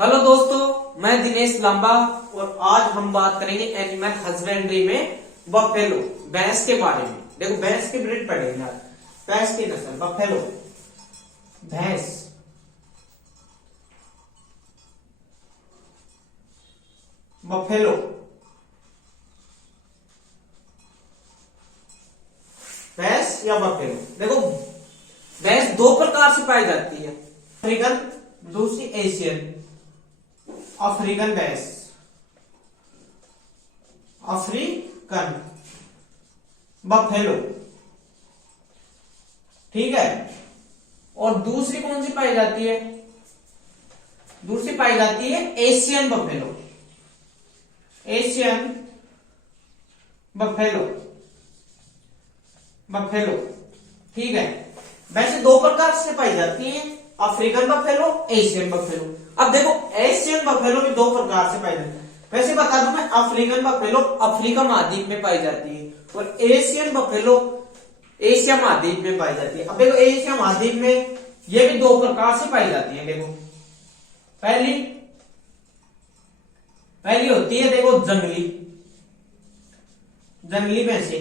Hello दोस्तों, मैं दिनेश लांबा और आज हम बात करेंगे एनिमल हस्बेंड्री में बफेलो भैंस के बारे में। देखो भैंस के ब्रीड पढ़ेंगे आज। भैंस की नस्ल बफेलो भैंस। बफेलो भैंस या बफेलो। देखो भैंस दो प्रकार से पाई जाती है, अफ्रीकन, दूसरी एशियन। अफ्रीकन भैंस, अफ्रीकन बफेलो, ठीक है। और दूसरी कौन सी पाई जाती है? दूसरी पाई जाती है Asian buffalo. Asian buffalo, buffalo, ठीक है। वैसे दो प्रकार से पाई जाती है, अफ्रीकन बफेलो, एशियन बफेलो। अब देखो एशियन बफेलो भी दो प्रकार से पाई जाती है। वैसे बता दूं मैं, अफ्रीकन बफेलो अफ्रीका महाद्वीप में पाई जाती है और एशियन बफेलो एशिया महाद्वीप में पाई जाती है। अब देखो एशिया महाद्वीप में ये भी दो प्रकार से पाई जाती है। देखो पहली होती है, देखो जंगली, जंगली भैंसे,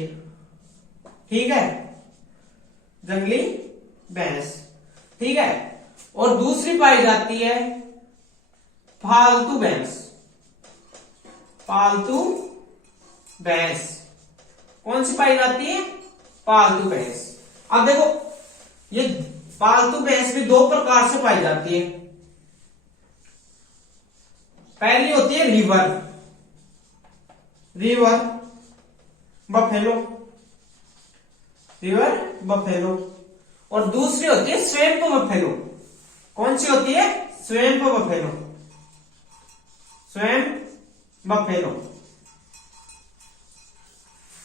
ठीक है, जंगली भैंस, ठीक है। और दूसरी पाई जाती है पालतू भैंस। पालतू भैंस कौन सी पाई जाती है? पालतू भैंस। अब देखो ये पालतू भैंस भी दो प्रकार से पाई जाती है। पहली होती है river, river buffalo, river buffalo. और दूसरी होती है स्वैम्प बफेलो। कौन सी होती है? Swamp buffalo, swamp buffalo.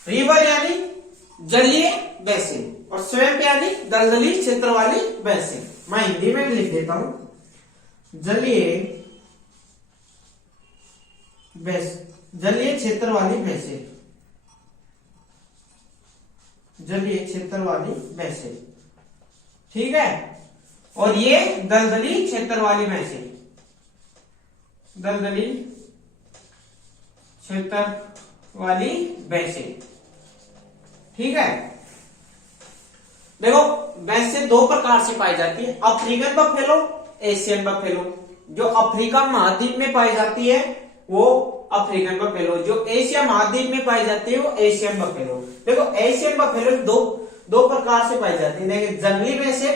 River यानी जलीय भैंसे और स्वैम्प यानी दलदली क्षेत्र वाली भैंसे। मैं हिंदी में भी लिख देता हूं, जलीय भैंस, जलीय क्षेत्र वाली भैंसे, जलीय क्षेत्र वाली भैंसे, ठीक है। और ये दलदली क्षेत्र वाली भैंसे, दलदली क्षेत्र वाली भैंसे, ठीक है। देखो भैंसे दो प्रकार से पाई जाती है, अफ्रीकन बफेलो, एशियन बफेलो। जो अफ्रीका महाद्वीप में पाई जाती है वो अफ्रीकन बफेलो, जो एशिया महाद्वीप में पाई जाती है वो एशियन बफेलो। देखो एशियन बफेलो दो प्रकार से पाई जाती है। देखिए जंगली भैंसे,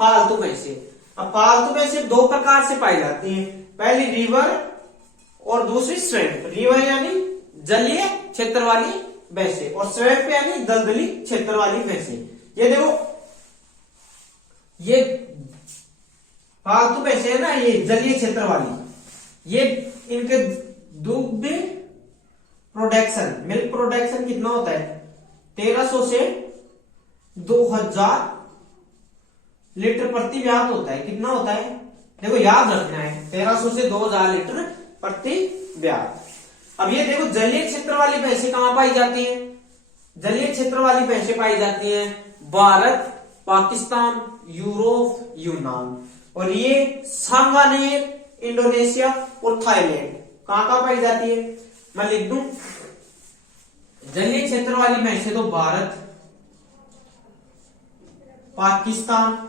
पालतू भैंसे। अब पालतू भैंसे दो प्रकार से पाई जाती है, पहली रिवर और दूसरी स्वैम्प। रिवर यानी जलीय क्षेत्र वाली भैंसे और स्वैम्प यानी दलदली क्षेत्र वाली भैंसे। ये देखो ये पालतू भैंसे है ना, ये जलीय क्षेत्र वाली, ये इनके दुग्ध प्रोडक्शन, मिल्क प्रोडक्शन कितना होता है? 1300 से 2000 लीटर प्रति व्याध होता है। कितना होता है? देखो याद रखना है, 1300 से 2000 लीटर प्रति व्याध। अब ये देखो जलीय क्षेत्र वाली भैंसे कहां पाई जाती है? जलीय क्षेत्र वाली भैंसे पाई जाती हैं भारत, पाकिस्तान, यूरोप, यूनान। और ये सांगानेर, इंडोनेशिया और थाईलैंड कहां पाई जाती है? मैं लिख दूं, जलीय क्षेत्र वाली भैंसे तो भारत, पाकिस्तान,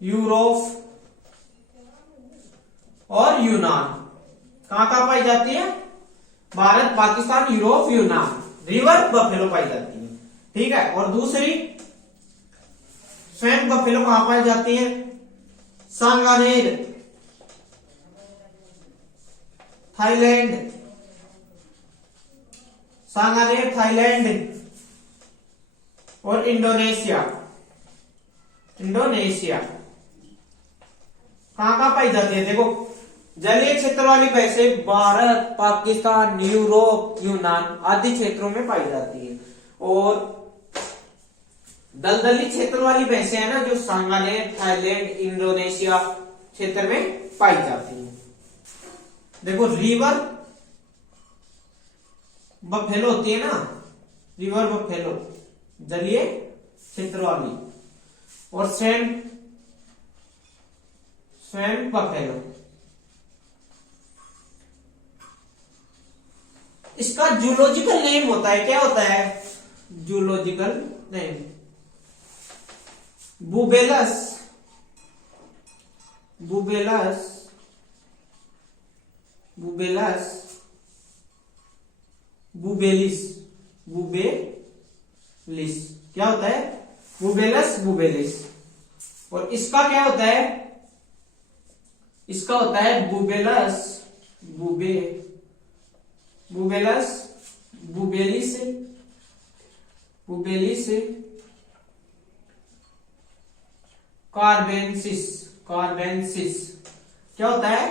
यूरोप और यूनान। कहां पाई जाती है? भारत, पाकिस्तान, यूरोप, यूनान। रिवर बफेलो पाई जाती है, ठीक है। और दूसरी स्वैम्प बफेलो कहां पाई जाती है? सांगानेर, थाईलैंड, सांगानेर, थाईलैंड और इंडोनेशिया। इंडोनेशिया कहां पाई जाती है? देखो जलीय क्षेत्र वाली भैंसे भारत, पाकिस्तान, यूरोप, यूनान आदि क्षेत्रों में पाई जाती है। और दलदली क्षेत्र वाली भैंसे है ना, जो सांगानेर, थाईलैंड, इंडोनेशिया क्षेत्र में पाई जाती है। देखो रिवर बफेलो होती है ना, रिवर बफेलो जलीय क्षेत्र वाली, और स्वैम्प स्वैम्प बफेलो। इसका जूलॉजिकल नेम होता है, क्या होता है जूलॉजिकल नेम? बुबेलस, बुबेलस, बुबेलस, बुबेलिस, बुबेलिस। क्या होता है? बुबेलस बुबेलिस। और इसका क्या होता है? इसका होता है बुबेलस बुबेलस बुबेलिस, बुबेलिस कार्बेंसिस, कार्बेंसिस। क्या होता है?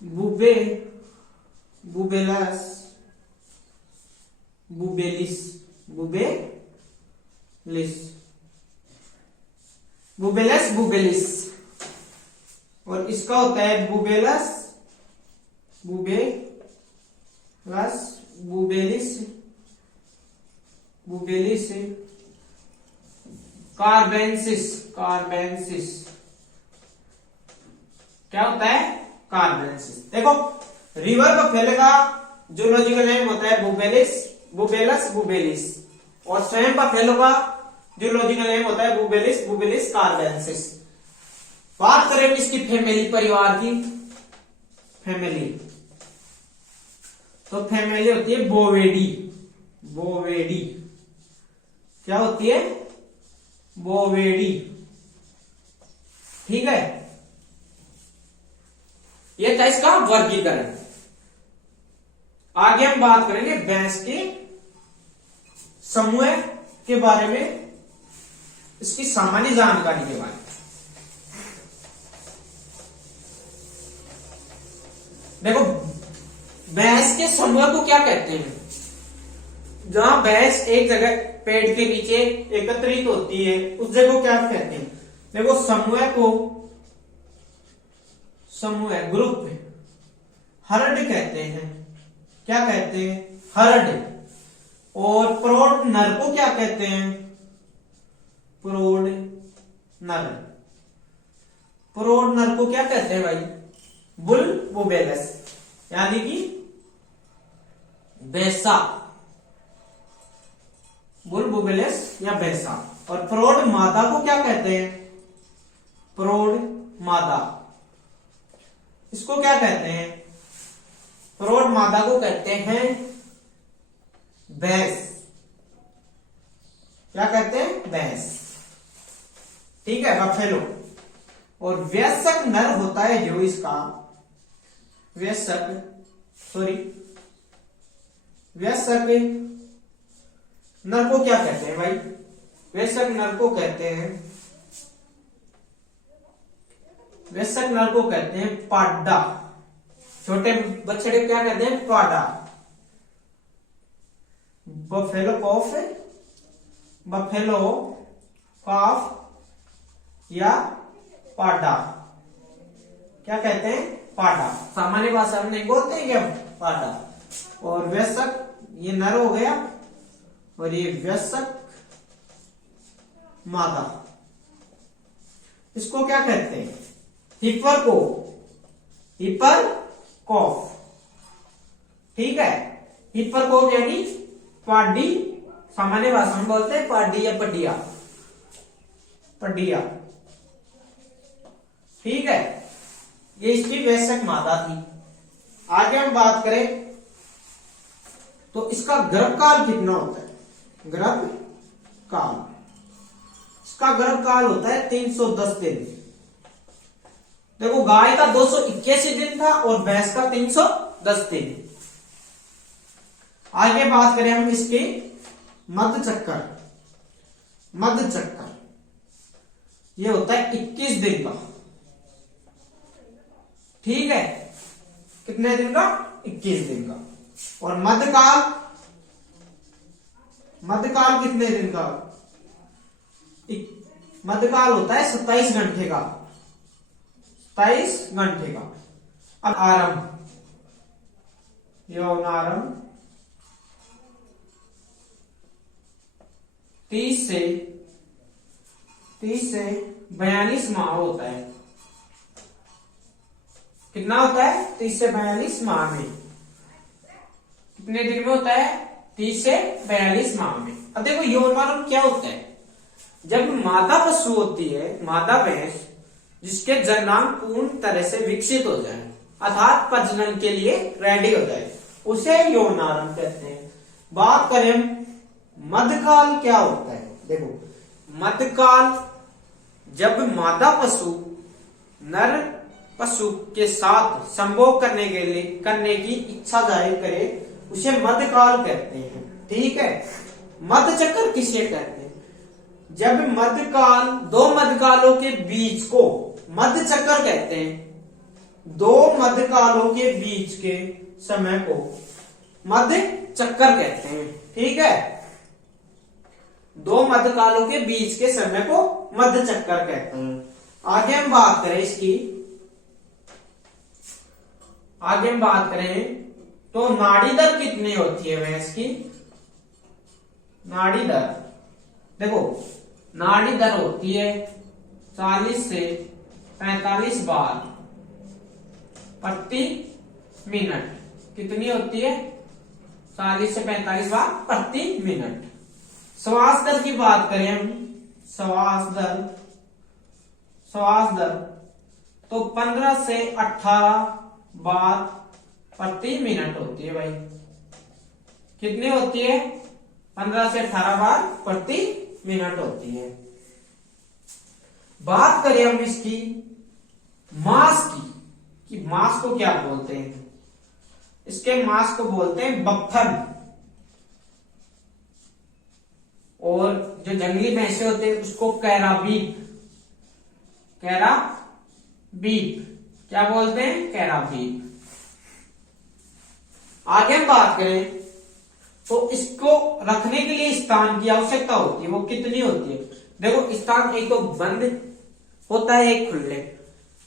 बुबेलस बुबेलिस, बुबेलिस, बुबेलस बुबेलिस। और इसका होता है बुबेलस बुबेलिस, बुबेलिस कार्बेंसिस, कार्बेंसिस। क्या होता है? कार्बेंसिस। देखो, रिवर बफेलो का जूलॉजिकल नेम होता है बुबेलस बुबेलिस, और स्वैम्प बफेलो का जूलॉजिकल नेम होता है बुबेलिस कार्बेंसिस। बात करें इसकी फैमिली, परिवार की फैमिली, तो फैमिली होती है बोवेडी, बोवेडी। क्या होती है? बोवेडी। ठीक है, ये था इसका वर्गीकरण। आगे हम बात करेंगे भैंस के समूह के बारे में, इसकी सामान्य जानकारी के बारे में। देखो, भैंस के समूह को क्या कहते हैं? जहां भैंस एक जगह पेड़ के नीचे एकत्रित होती है, उस जगह को क्या कहते हैं? देखो, समूह को, समूह ग्रुप हर्ड कहते हैं। क्या कहते हैं? हर्ड। और प्रौढ़ नर को क्या कहते हैं? प्रौढ़ नर। प्रौढ़ नर को क्या कहते हैं भाई? बुल बुबेलस, यानी कि भैंसा, बुल बुबेलस या भैंसा। और प्रौढ़ मादा को क्या कहते हैं? प्रौढ़ मादा। इसको क्या कहते हैं? प्रौढ़ मादा को कहते हैं भैंस। क्या कहते हैं? भैंस। ठीक है, बफेलो। और वयस्क नर होता है जो इसका, वयस्क नर को क्या कहते हैं भाई? वयस्क नर को कहते हैं, वयस्क नर को कहते हैं पाडा। छोटे बछड़े को क्या कहते हैं? पाडा। बफेलो कॉफ, बफेलो कॉफ या पाडा। क्या कहते हैं? पाडा। सामान्य भाषा में नहीं बोलते हैं क्या पाडा। और वयस्क, ये नर हो गया, और ये वयस्क मादा। इसको क्या कहते हैं? हिपर को, हिपर कॉफ। ठीक है, हिपर कॉफ यानी पाडी। सामान्य भाषा में बोलते हैं पाडी या पडिया, पडिया। ठीक है, ये इसकी वयस्क मादा थी। आगे हम बात करें तो इसका गर्भकाल कितना होता है? गर्भकाल, इसका गर्भकाल होता है 310 दिन। देखो, गाय का 281 दिन था और भैंस का 310 दिन। आगे बात करें हम इसके मध्य चक्कर, मध्य चक्कर ये होता है 21 दिन का। ठीक है, कितने दिन का? 21 दिन का। और मध्यकाल, मध्यकाल कितने दिन का? मध्यकाल होता है 27 घंटे का, 27 घंटे का। अब आरंभ, यौनारंभ 30 से 30 से 42 माह होता है। कितना होता है? 30 से 42 माह में। कितने दिन में होता है? 30 से 42 माह में। अब देखो यौनारंभ क्या होता है? जब मादा पशु होती है, मादा भैंस, जिसके जननांग पूर्ण तरह से विकसित हो जाए अर्थात प्रजनन के लिए रेडी हो जाए, उसे यौनारंभ कहते हैं। बात करें मध्यकाल क्या होता है? देखो मध्यकाल जब मादा पशु नर पशु के साथ संभोग करने की इच्छा जाहिर करे, उसे मध्यकाल कहते हैं। ठीक है। मध्य चक्र किसे कहते हैं? जब मध्यकाल, दो मध्यकालों के बीच को मध्य चक्र कहते हैं। दो मध्यकालों के बीच के समय को मध्य चक्र कहते हैं। ठीक है। दो मध्यकालों के बीच के समय को मध्य चक्र कहते हैं। आगे हम बात करें तो नाड़ी दर कितनी होती है भैंस की? नाड़ी दर, देखो नाड़ी दर होती है 40 से 45 बार प्रति मिनट। कितनी होती है? 40 से 45 बार प्रति मिनट। श्वास दर की बात करें हम, श्वास दर तो 15 से 18 बार प्रति मिनट होती है भाई। कितनी होती है? 15 से 18 बार प्रति मिनट होती है। बात करें हम इसकी मांस की, कि मांस को क्या बोलते हैं? इसके मांस को बोलते हैं बफन। और जो जंगली भैंसे होते हैं उसको कैराबीप क्या बोलते हैं? कैराबीप। आगे हम बात करें तो इसको रखने के लिए स्थान की आवश्यकता होती है। वो कितनी होती है? देखो स्थान एक तो बंद होता है, एक खुले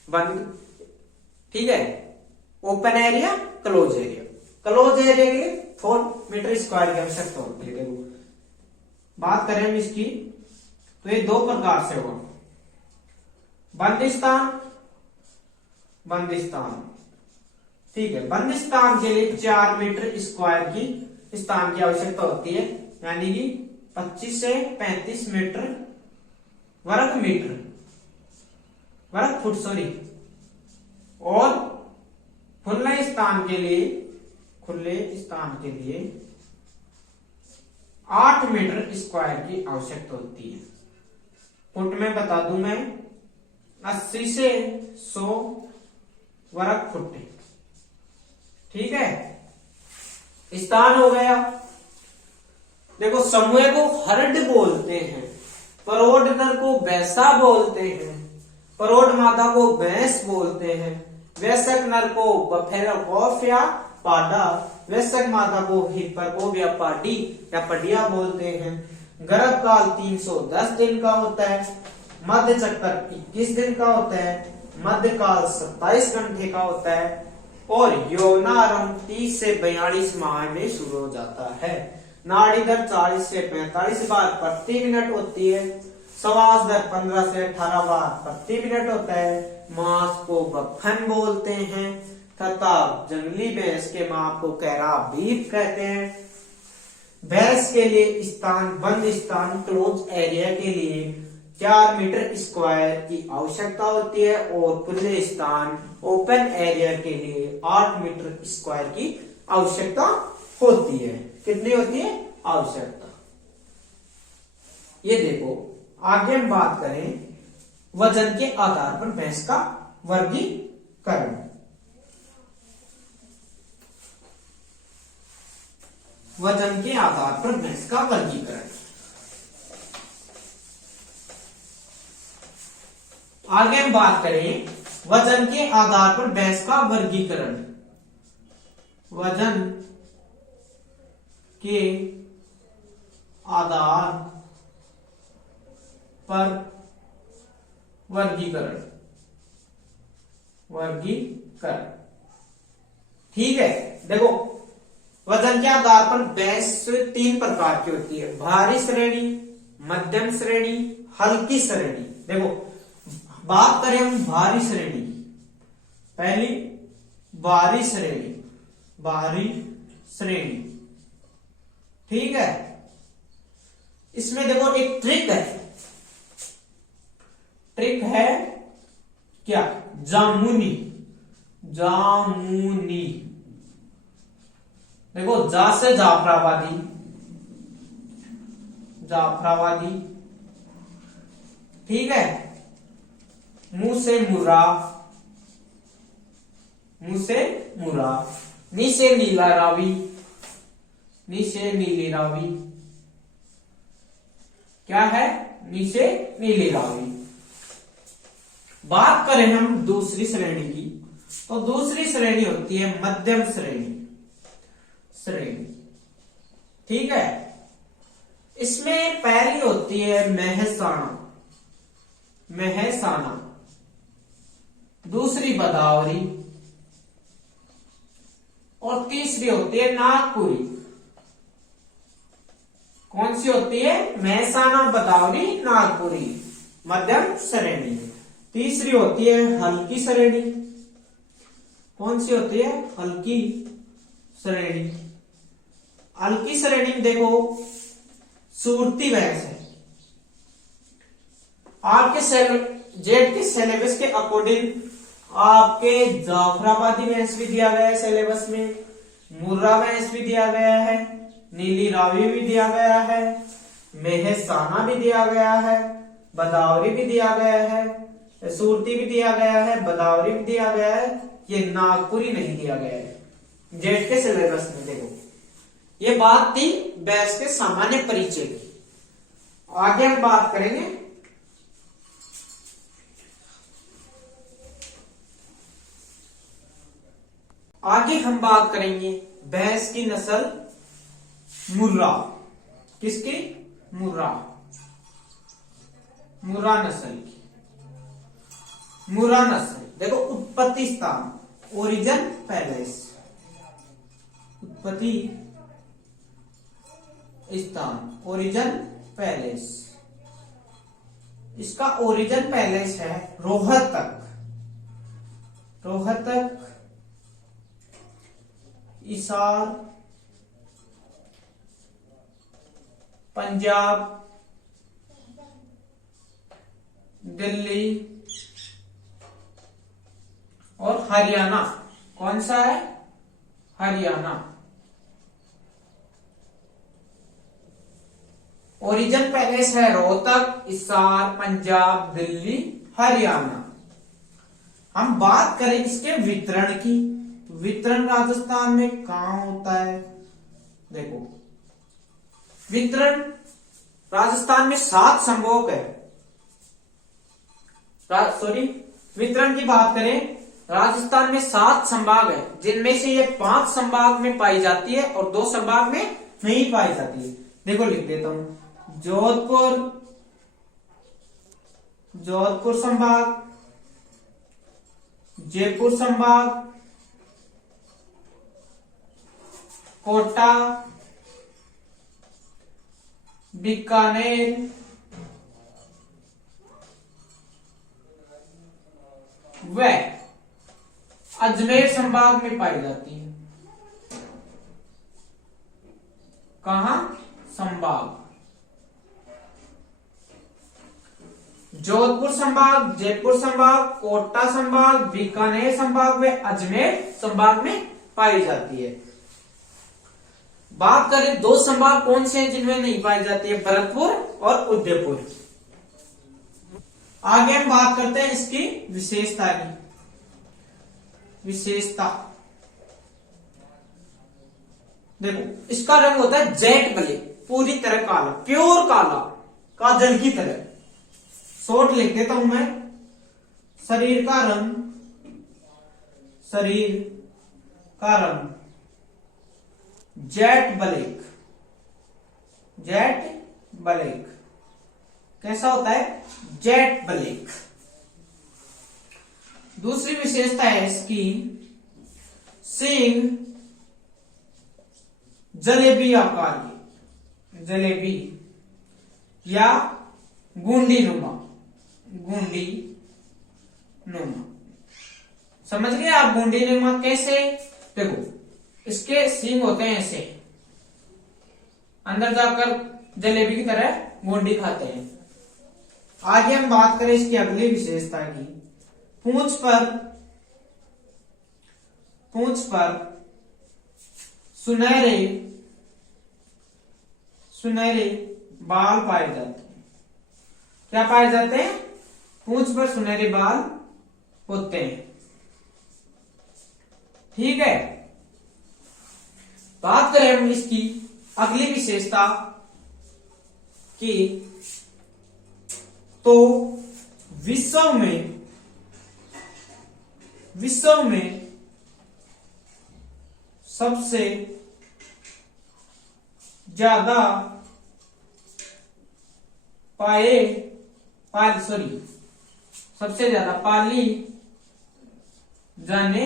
बंद। ठीक है। Open area, close area. Close area के लिए 4 मीटर स्क्वायर की आवश्यकता होती है। देखो बात करें हम इसकी तो ये दो प्रकार से होगा। बंद स्थान। ठीक है। बंद स्थान के लिए 4 मीटर स्क्वायर की स्थान की आवश्यकता होती है, यानी कि 25 से 35 वर्ग फुट और खुले स्थान के लिए 8 मीटर स्क्वायर की आवश्यकता होती है। फुट में बता दूं मैं 80 से 100 वर्ग फुट। ठीक है। स्थान हो गया। देखो समूह को हर्ड बोलते हैं, परोढ़ नर को वैसा बोलते हैं, परोढ़ मादा को भैंस बोलते हैं, वयस्क नर को बफेलोकॉफ या पाडा, वयस्क मादा को हिप्परकोव या पाडी या पडिया बोलते हैं। गर्भकाल 310 दिन का होता है। मध्य चक्कर 21 दिन का होता है। मध्यकाल 27 घंटे का होता है। और यौनारंभ 30 से 42 माह में शुरू हो जाता है। नाड़ी दर 40 से 45 बार प्रति मिनट होती है। श्वास दर 15 से 18 बार प्रति मिनट होता है। मांस को बफन बोलते हैं तथा जंगली भैंस के मां को कैराबीप कहते हैं। भैंस के लिए स्थान, बंद स्थान, क्लोज एरिया के लिए 4 मीटर स्क्वायर की आवश्यकता होती है और खुले स्थान, ओपन एरिया के लिए 8 मीटर स्क्वायर की आवश्यकता होती है। कितनी होती है आवश्यकता? ये देखो आगे हम बात करें वजन के आधार पर भैंस का वर्गीकरण। वजन के आधार पर भैंस का वर्गीकरण। आगे हम बात करें वजन के आधार पर भैंस का वर्गीकरण। वजन के आधार पर वर्गीकरण। ठीक है। देखो वजन के आधार पर भैंस 3 प्रकार की होती है। भारी श्रेणी, मध्यम श्रेणी, हल्की श्रेणी। देखो बात करें हम भारी श्रेणी की, पहली भारी श्रेणी, भारी श्रेणी, ठीक है। इसमें देखो एक ट्रिक है, ट्रिक है क्या, जामुनी, जामुनी। देखो जा से जाफराबादी, जाफराबादी, ठीक है। मुंह से मुर्रा, मुंह से मुर्रा। नी से नीला रावी, नी से नीली रावी, क्या है, नी से नीली रावी। बात करें हम दूसरी श्रेणी की, तो दूसरी श्रेणी होती है मध्यम श्रेणी, श्रेणी, ठीक है। इसमें पहली होती है महसाना, महसाना, दूसरी बदावरी, और तीसरी होती है नागपुरी। कौन सी होती है, महसाना, बदावरी, नागपुरी, मध्यम श्रेणी। तीसरी होती है हल्की श्रेणी, कौन सी होती है, हल्की श्रेणी। हल्की श्रेणी में देखो सूरती भैंस है। आपके जेड के सिलेबस के अकॉर्डिंग आपके जाफराबादी भैंस भी दिया गया है सिलेबस में, मुर्रा भैंस भी दिया गया है, नीली रावी भी दिया गया है, मेहसाना भी दिया गया है, बदावरी भी दिया गया है, सूरती भी दिया गया है, बदावरी भी दिया गया है। ये नागपुरी नहीं दिया गया है जेड के सिलेबस में। देखो ये बात थी भैंस के सामान्य परिचय की। आगे हम बात करेंगे भैंस की नस्ल मुर्रा। किसकी, मुर्रा, मुर्रा नस्ल की। मुर्रा नस्ल देखो उत्पत्ति स्थान, ओरिजिन पैलेस, उत्पत्ति स्थान, ओरिजिन पैलेस। इसका ओरिजिन पैलेस है रोहतक, रोहतक, हिसार, पंजाब, दिल्ली और हरियाणा। कौन सा है, हरियाणा। ओरिजिन पैलेस है रोहतक, हिसार, पंजाब, दिल्ली, हरियाणा। हम बात करें इसके वितरण की, वितरण राजस्थान में कहां होता है। देखो वितरण राजस्थान में 7 संभाग है, सॉरी वितरण की बात करें राजस्थान में 7 संभाग है, जिनमें से ये 5 संभाग में पाई जाती है और 2 संभाग में नहीं पाई जाती है। देखो लिख देता हूं, जोधपुर, जोधपुर संभाग, जयपुर संभाग, कोटा, बीकानेर, व अजमेर संभाग में पाई जाती है। कहां, संभाग, जोधपुर संभाग, जयपुर संभाग, कोटा संभाग, बीकानेर संभाग व अजमेर संभाग में पाई जाती है। बात करें 2 संभाग कौन से हैं जिनमें नहीं पाई जाती है, भरतपुर और उदयपुर। आगे हम बात करते हैं इसकी विशेषता की। विशेषता देखो इसका रंग होता है जेट ब्लैक, पूरी तरह काला, प्योर काला, काजल की तरह। शॉर्ट लिख देता हूं मैं, शरीर का रंग, शरीर का रंग जेट ब्लैक, जेट ब्लैक। कैसा होता है, जेट ब्लैक। दूसरी विशेषता है इसकी सींग जलेबी आकार की, जलेबी या गुंडी नुमा, गुंडी नुमा। समझ गए आप गुंडी नुमा कैसे? देखो इसके सींग होते हैं ऐसे, अंदर जाकर जलेबी की तरह गुंडी खाते हैं। आगे हम बात करें इसकी अगली विशेषता की। पूंछ पर सुनहरे सुनहरे बाल पाए जाते हैं। क्या पाए जाते हैं? पूंछ पर सुनहरे बाल होते हैं। ठीक है, बात करें हम इसकी अगली विशेषता की, तो विश्व में सबसे ज्यादा सबसे ज्यादा पाली जाने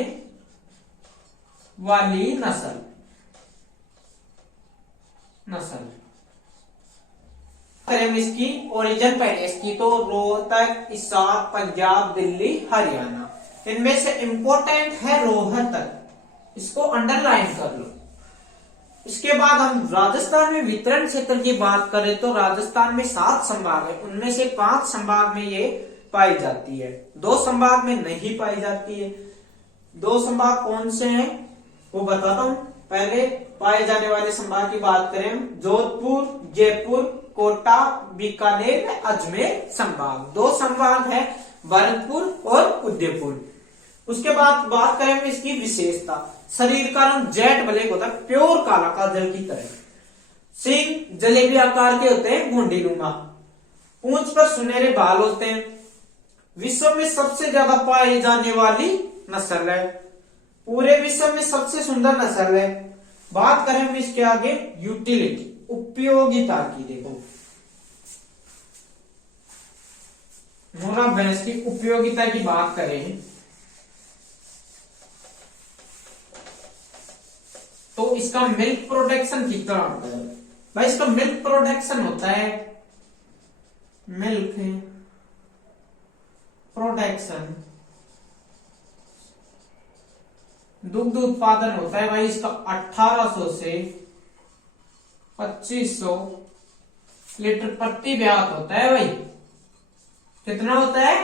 वाली नस्ल करें इसकी ओरिजिन पहले इसकी, तो रोहतक, हिसार, पंजाब, दिल्ली, हरियाणा। इनमें से इंपॉर्टेंट है रोहतक, इसको अंडरलाइन कर लो। इसके बाद हम राजस्थान में वितरण क्षेत्र की बात करें तो राजस्थान में 7 संभाग है, उनमें से 5 संभाग में ये पाई जाती है, 2 संभाग में नहीं पाई जाती है। 2 संभाग कौन से हैं वो बताता हूं। पहले पाए जाने वाले संभाग की बात करें, जोधपुर, जयपुर, कोटा, बीकानेर, अजमेर संभाग। 2 संभाग है, भरतपुर और उदयपुर। उसके बाद बात करें हम इसकी विशेषता। शरीर का रंग जेट ब्लैक होता है, प्योर काला, काजल की तरह। सींग जलेबी आकार के होते हैं, गुंडी नुमा। पूंछ पर सुनहरे बाल होते हैं। विश्व में सबसे ज्यादा पाई जाने वाली नस्ल है, पूरे विश्व में सबसे सुंदर नस्ल है। बात करें हम इसके आगे यूटिलिटी, उपयोगिता की। देखो मुर्रा भैंस की उपयोगिता की बात करें तो इसका मिल्क प्रोडक्शन कितना होता है भाई? इसका मिल्क प्रोडक्शन होता है, मिल्क प्रोडक्शन, दुग्ध उत्पादन होता है भाई इसका 1800 से 2500 लीटर प्रति व्यात होता है भाई। कितना होता है?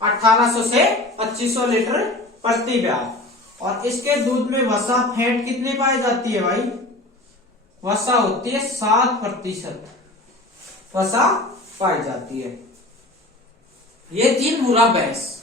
1800 से 2500 लीटर प्रति व्यात। और इसके दूध में वसा, फैट कितनी पाई जाती है भाई? वसा होती है 7% वसा पाई जाती है। ये 3 मुर्रा भैंस।